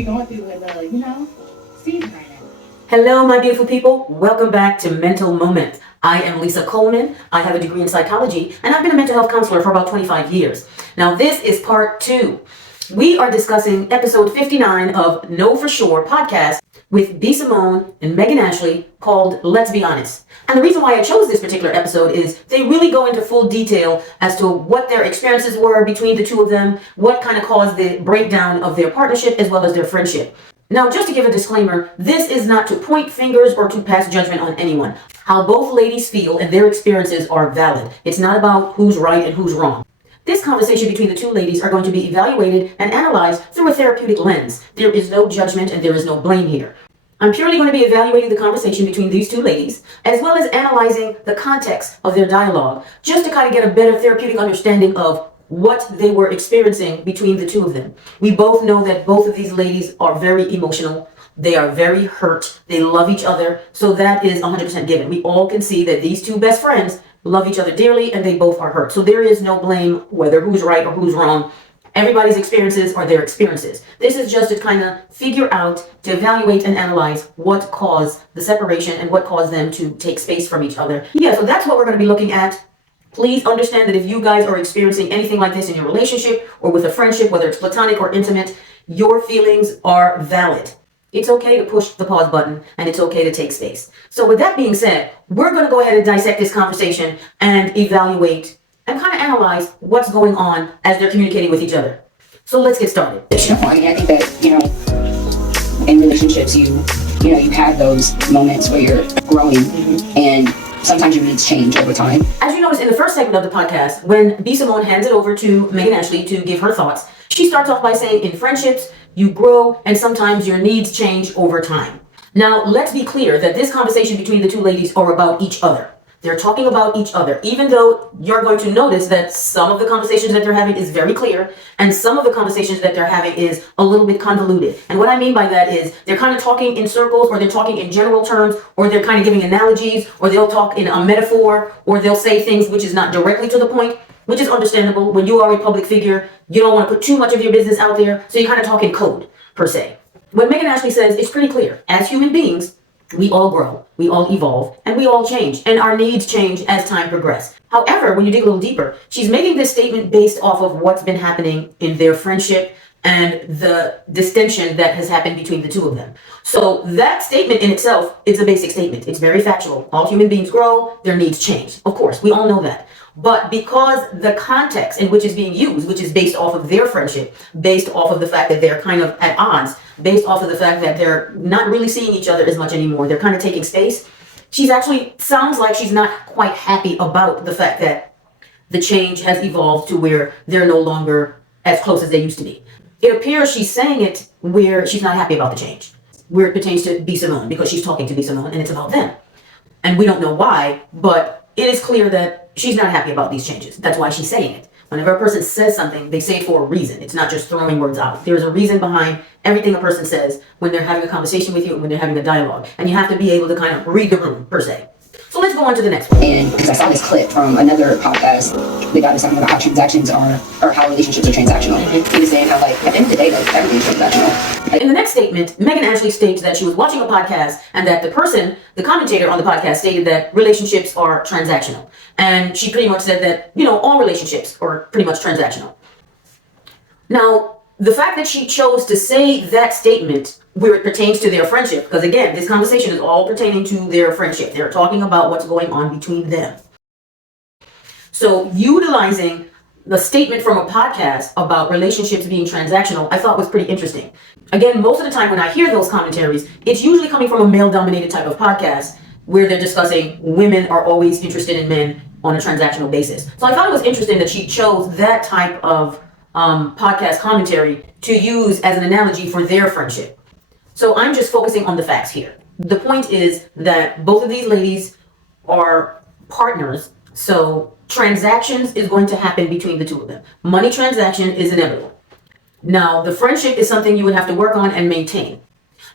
be going through a little, season right now. Hello, my beautiful people. Welcome back to Mental Moment. I am Lisa Coleman. I have a degree in psychology, and I've been a mental health counselor for about 25 years. Now, this is part 2. We are discussing episode 59 of Know For Sure podcast with B. Simone and Megan Ashley called Let's Be Honest. And the reason why I chose this particular episode is they really go into full detail as to what their experiences were between the two of them, what kind of caused the breakdown of their partnership as well as their friendship. Now, just to give a disclaimer, this is not to point fingers or to pass judgment on anyone. How both ladies feel and their experiences are valid. It's not about who's right and who's wrong. This conversation between the two ladies are going to be evaluated and analyzed through a therapeutic lens. There is no judgment and there is no blame here. I'm purely going to be evaluating the conversation between these two ladies, as well as analyzing the context of their dialogue, just to kind of get a better therapeutic understanding of what they were experiencing between the two of them. We both know that both of these ladies are very emotional. They are very hurt. They love each other. So that is 100% given. We all can see that these two best friends love each other dearly and they both are hurt. So there is no blame whether who's right or who's wrong. Everybody's experiences are their experiences. This is just to kind of figure out, to evaluate and analyze what caused the separation and what caused them to take space from each other. Yeah, so that's what we're going to be looking at. Please understand that if you guys are experiencing anything like this in your relationship or with a friendship, whether it's platonic or intimate, your feelings are valid. It's okay to push the pause button and it's okay to take space. So with that being said, we're going to go ahead and dissect this conversation and evaluate and kind of analyze what's going on as they're communicating with each other. So let's get started. I mean, I think that, in relationships, you have those moments where you're growing and sometimes your needs change over time. As you noticed in the first segment of the podcast, when B. Simone hands it over to Megan Ashley to give her thoughts, she starts off by saying in friendships, you grow and sometimes your needs change over time. Now, let's be clear that this conversation between the two ladies are about each other. They're talking about each other, even though you're going to notice that some of the conversations that they're having is very clear, and some of the conversations that they're having is a little bit convoluted. And what I mean by that is they're kind of talking in circles, or they're talking in general terms, or they're kind of giving analogies, or they'll talk in a metaphor, or they'll say things which is not directly to the point, which is understandable. When you are a public figure, you don't want to put too much of your business out there, so you kind of talk in code, per se. What Megan Ashley says is pretty clear. As human beings, we all grow, we all evolve, and we all change, and our needs change as time progresses. However, when you dig a little deeper, she's making this statement based off of what's been happening in their friendship and the distension that has happened between the two of them. So that statement in itself is a basic statement. It's very factual. All human beings grow, their needs change. Of course, we all know that. But because the context in which it's being used, which is based off of their friendship, based off of the fact that they're kind of at odds, based off of the fact that they're not really seeing each other as much anymore, they're kind of taking space, she's actually sounds like she's not quite happy about the fact that the change has evolved to where they're no longer as close as they used to be. It appears she's saying it where she's not happy about the change, where it pertains to B. Simone, because she's talking to B. Simone and it's about them. And we don't know why, but it is clear that she's not happy about these changes. That's why she's saying it. Whenever a person says something, they say it for a reason. It's not just throwing words out. There's a reason behind everything a person says when they're having a conversation with you and when they're having a dialogue. And you have to be able to kind of read the room, per se. So let's go on to the next one. And because I saw this clip from another podcast, the guy was talking about how transactions are, or how relationships are transactional. He was saying how, at the end of the day, everything's transactional. In the next statement, Megan Ashley states that she was watching a podcast and that the commentator on the podcast stated that relationships are transactional. And she pretty much said that, all relationships are pretty much transactional. Now, the fact that she chose to say that statement where it pertains to their friendship, because again, this conversation is all pertaining to their friendship. They're talking about what's going on between them. So utilizing the statement from a podcast about relationships being transactional, I thought was pretty interesting. Again, most of the time when I hear those commentaries, it's usually coming from a male-dominated type of podcast where they're discussing women are always interested in men on a transactional basis. So I thought it was interesting that she chose that type of podcast commentary to use as an analogy for their friendship. So I'm just focusing on the facts here. The point is that both of these ladies are partners, so transactions is going to happen between the two of them. Money transaction is inevitable. Now, the friendship is something you would have to work on and maintain.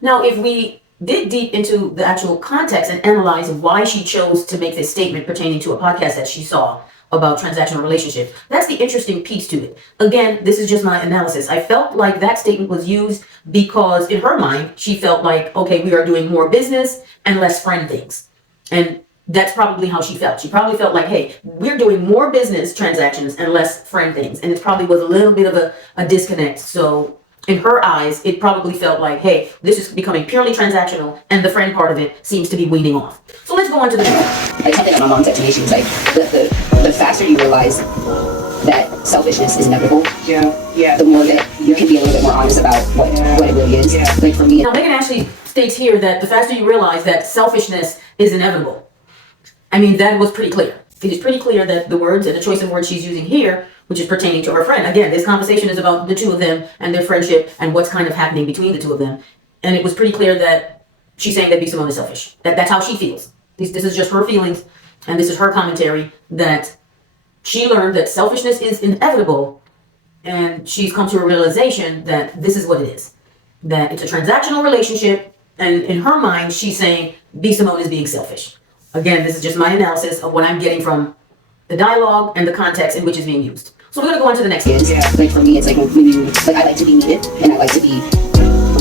Now, if we dig deep into the actual context and analyze why she chose to make this statement pertaining to a podcast that she saw about transactional relationship. That's the interesting piece to it. Again, this is just my analysis. I felt like that statement was used because in her mind, she felt like, okay, we are doing more business and less friend things. And that's probably how she felt. She probably felt like, hey, we're doing more business transactions and less friend things. And it probably was a little bit of a disconnect. So in her eyes, it probably felt like, hey, this is becoming purely transactional and the friend part of it seems to be weaning off. So let's go on to the next. Like something that my mom said to me, she was like, the faster you realize that selfishness is inevitable, the more that you can be a little bit more honest about what it really is. Like for me, now Megan Ashley states here that the faster you realize that selfishness is inevitable. I mean, that was pretty clear. It is pretty clear that the words and the choice of words she's using here, which is pertaining to her friend. Again, this conversation is about the two of them and their friendship and what's kind of happening between the two of them. And it was pretty clear that she's saying that B. Simone is selfish. That's how she feels. This is just her feelings, and this is her commentary that she learned that selfishness is inevitable, and she's come to a realization that this is what it is. That it's a transactional relationship, and in her mind, she's saying B. Simone is being selfish. Again, this is just my analysis of what I'm getting from the dialogue and the context in which it's being used. So we're going to go on to the next one. Like for me, it's like when you, like I like to be needed and I like to be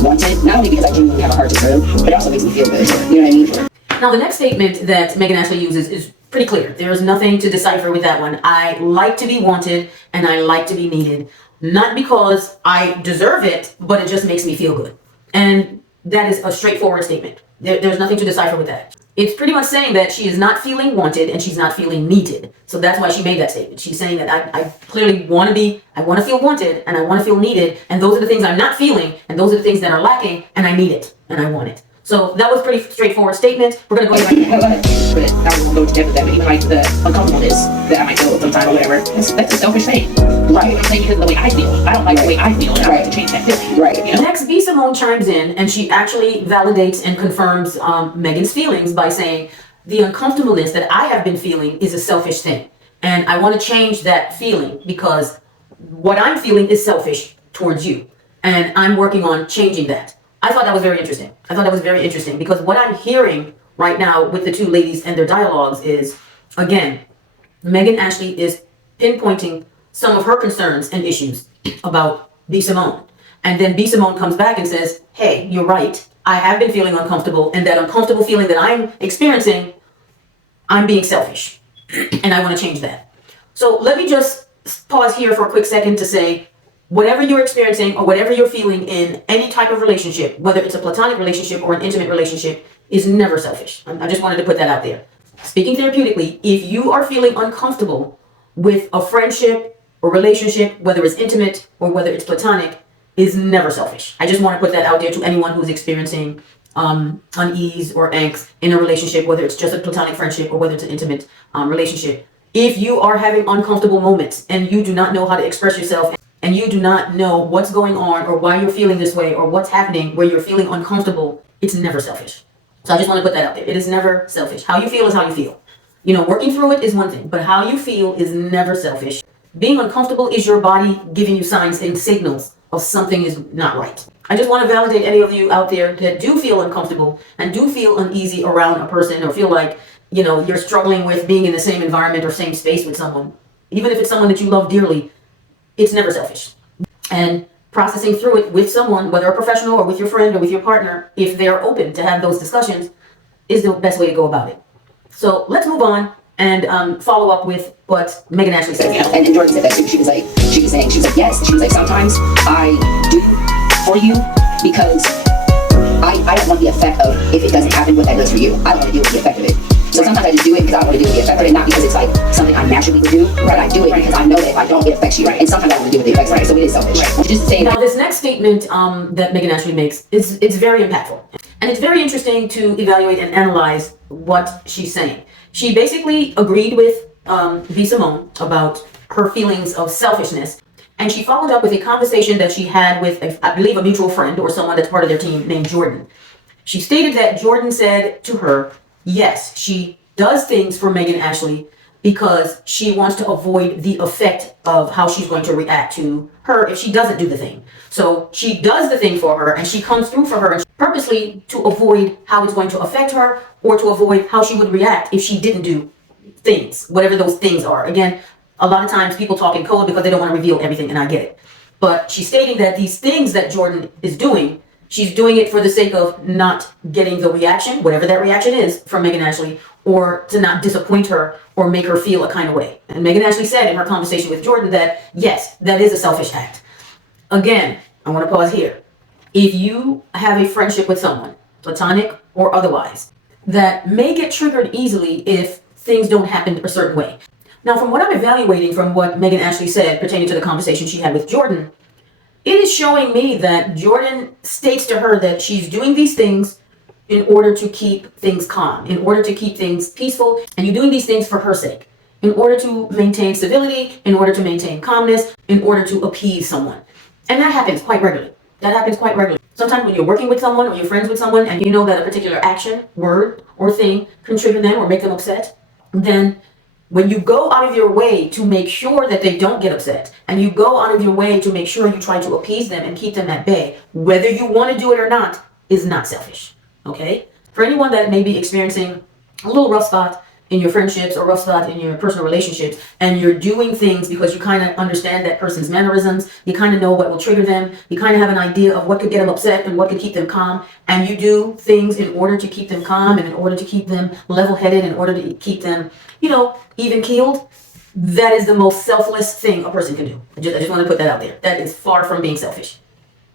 wanted, not only because I genuinely have a heart to serve, but it also makes me feel good. You know what I mean? Now, the next statement that Megan Ashley uses is pretty clear. There is nothing to decipher with that one. I like to be wanted and I like to be needed, not because I deserve it, but it just makes me feel good. And that is a straightforward statement. There's nothing to decipher with that. It's pretty much saying that she is not feeling wanted and she's not feeling needed. So that's why she made that statement. She's saying that I clearly want to feel wanted and I want to feel needed. And those are the things I'm not feeling. And those are the things that are lacking. And I need it and I want it. So that was a pretty straightforward statement. We're going to go back. But I won't go together with that. But even like the uncomfortableness that I might feel sometime or whatever, that's a selfish thing. Right. You know what I'm saying? Because of the way I feel. I don't like the way I feel. And I like to change that feeling. Right. You know? Next, B. Simone chimes in and she actually validates and confirms Megan's feelings by saying, the uncomfortableness that I have been feeling is a selfish thing. And I want to change that feeling because what I'm feeling is selfish towards you. And I'm working on changing that. I thought that was very interesting. Because what I'm hearing right now with the two ladies and their dialogues is, again, Megan Ashley is pinpointing some of her concerns and issues about B. Simone. And then B. Simone comes back and says, hey, you're right. I have been feeling uncomfortable, and that uncomfortable feeling that I'm experiencing, I'm being selfish. And I want to change that. So let me just pause here for a quick second to say, whatever you're experiencing or whatever you're feeling in any type of relationship, whether it's a platonic relationship or an intimate relationship, is never selfish. I just wanted to put that out there. Speaking therapeutically, if you are feeling uncomfortable with a friendship or relationship, whether it's intimate or whether it's platonic, is never selfish. I just want to put that out there to anyone who's experiencing unease or angst in a relationship, whether it's just a platonic friendship or whether it's an intimate relationship. If you are having uncomfortable moments and you do not know how to express yourself and you do not know what's going on or why you're feeling this way or what's happening where you're feeling uncomfortable, it's never selfish. So I just want to put that out there. It is never selfish. How you feel is how you feel. You know, working through it is one thing, but how you feel is never selfish. Being uncomfortable is your body giving you signs and signals of something is not right. I just want to validate any of you out there that do feel uncomfortable and do feel uneasy around a person or feel like, you know, you're struggling with being in the same environment or same space with someone. Even if it's someone that you love dearly, it's never selfish. And processing through it with someone, whether a professional or with your friend or with your partner, if they're open to have those discussions, is the best way to go about it. So let's move on and follow up with what Megan Ashley said. And Jordan said that too. She was like, yes. She was like, sometimes I do for you because I don't want the effect of if it doesn't happen, what that does for you. I don't want to deal with the effect of it. So sometimes I just do it because I want to deal with the effect of it, not because it's like something I naturally would do, but I do it because I know that if I don't, it affects you. And sometimes I want to deal with the effects of it, so it is selfish. Just saying. Now, this next statement that Megan Ashley makes is very impactful. And it's very interesting to evaluate and analyze what she's saying. She basically agreed with B. Simone about her feelings of selfishness. And she followed up with a conversation that she had with, I believe, a mutual friend or someone that's part of their team named Jordan. She stated that Jordan said to her, yes, she does things for Megan Ashley because she wants to avoid the effect of how she's going to react to her if she doesn't do the thing. So she does the thing for her and she comes through for her purposely to avoid how it's going to affect her or to avoid how she would react if she didn't do things, whatever those things are. Again, a lot of times people talk in code because they don't want to reveal everything, and I get it. But she's stating that these things that Jordan is doing, she's doing it for the sake of not getting the reaction, whatever that reaction is, from Megan Ashley, or to not disappoint her or make her feel a kind of way. And Megan Ashley said in her conversation with Jordan that, yes, that is a selfish act. Again, I want to pause here. If you have a friendship with someone, platonic or otherwise, that may get triggered easily if things don't happen a certain way. Now, from what I'm evaluating from what Megan Ashley said pertaining to the conversation she had with Jordan, it is showing me that Jordan states to her that she's doing these things in order to keep things calm, in order to keep things peaceful, and you're doing these things for her sake, in order to maintain civility, in order to maintain calmness, in order to appease someone. And that happens quite regularly. That happens quite regularly. Sometimes when you're working with someone or you're friends with someone and you know that a particular action, word, or thing can trigger them or make them upset, then when you go out of your way to make sure that they don't get upset, and you go out of your way to make sure you try to appease them and keep them at bay, whether you want to do it or not, is not selfish. Okay? For anyone that may be experiencing a little rough spot in your friendships or rough spot in your personal relationships, and you're doing things because you kind of understand that person's mannerisms, you kind of know what will trigger them, you kind of have an idea of what could get them upset and what could keep them calm, and you do things in order to keep them calm and in order to keep them level-headed, in order to keep them, even-keeled, that is the most selfless thing a person can do. I just want to put that out there. That is far from being selfish.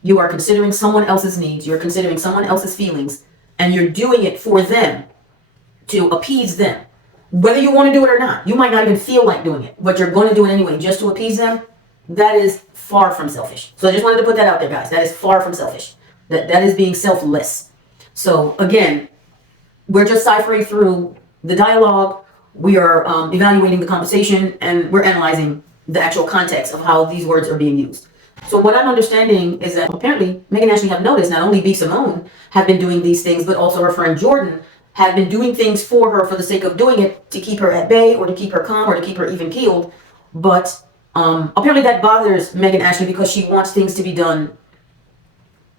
You are considering someone else's needs, you're considering someone else's feelings, and you're doing it for them, to appease them. Whether you want to do it or not, you might not even feel like doing it, but you're going to do it anyway just to appease them. That is far from selfish. So I just wanted to put that out there, guys. That is far from selfish. That is being selfless. So again, we're just ciphering through the dialogue. We are evaluating the conversation, and we're analyzing the actual context of how these words are being used. So what I'm understanding is that apparently Megan Ashley have noticed not only B. Simone have been doing these things, but also her friend Jordan have been doing things for her for the sake of doing it, to keep her at bay or to keep her calm or to keep her even keeled. But apparently that bothers Megan Ashley because she wants things to be done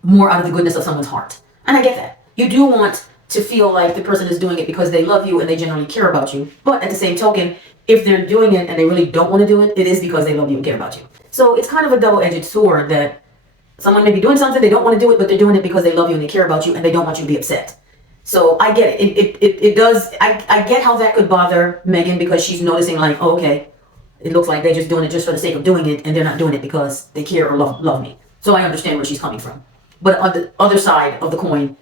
more out of the goodness of someone's heart. And I get that. You do want to feel like the person is doing it because they love you and they generally care about you. But at the same token, if they're doing it and they really don't want to do it, it is because they love you and care about you. So it's kind of a double-edged sword that someone may be doing something, they don't want to do it, but they're doing it because they love you and they care about you and they don't want you to be upset. So I get it. It does. I get how that could bother Megan because she's noticing like, oh, okay, it looks like they're just doing it just for the sake of doing it and they're not doing it because they care or love me. So I understand where she's coming from. But on the other side of the coin,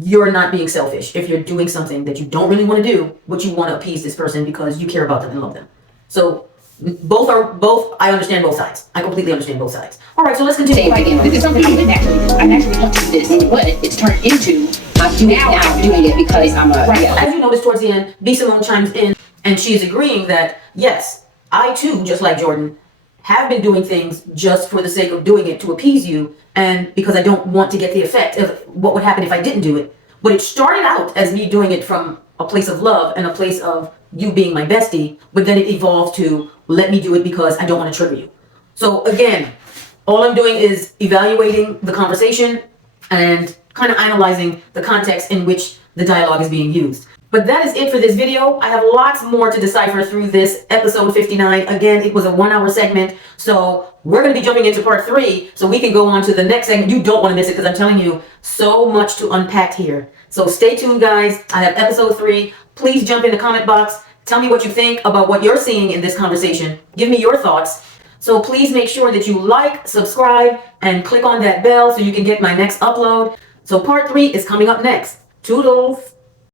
you're not being selfish if you're doing something that you don't really want to do, but you want to appease this person because you care about them and love them. So both. I understand both sides. I completely understand both sides. All right, so let's continue. This is something I didn't actually do. I naturally want to do this, but it's turned into I'm doing it because I'm a right. As you notice towards the end, B. Simone chimes in and she is agreeing that yes, I too, just like Jordan, have been doing things just for the sake of doing it to appease you, and because I don't want to get the effect of what would happen if I didn't do it. But it started out as me doing it from a place of love and a place of you being my bestie, but then it evolved to let me do it because I don't want to trigger you. So again, all I'm doing is evaluating the conversation and kind of analyzing the context in which the dialogue is being used. But that is it for this video. I have lots more to decipher through this episode 59. Again, it was a 1 hour segment, so we're going to be jumping into part 3 so we can go on to the next segment. You don't want to miss it because I'm telling you so much to unpack here. So stay tuned, guys. I have episode 3. Please jump in the comment box. Tell me what you think about what you're seeing in this conversation. Give me your thoughts. So please make sure that you like, subscribe, and click on that bell so you can get my next upload. So part 3 is coming up next. Toodles.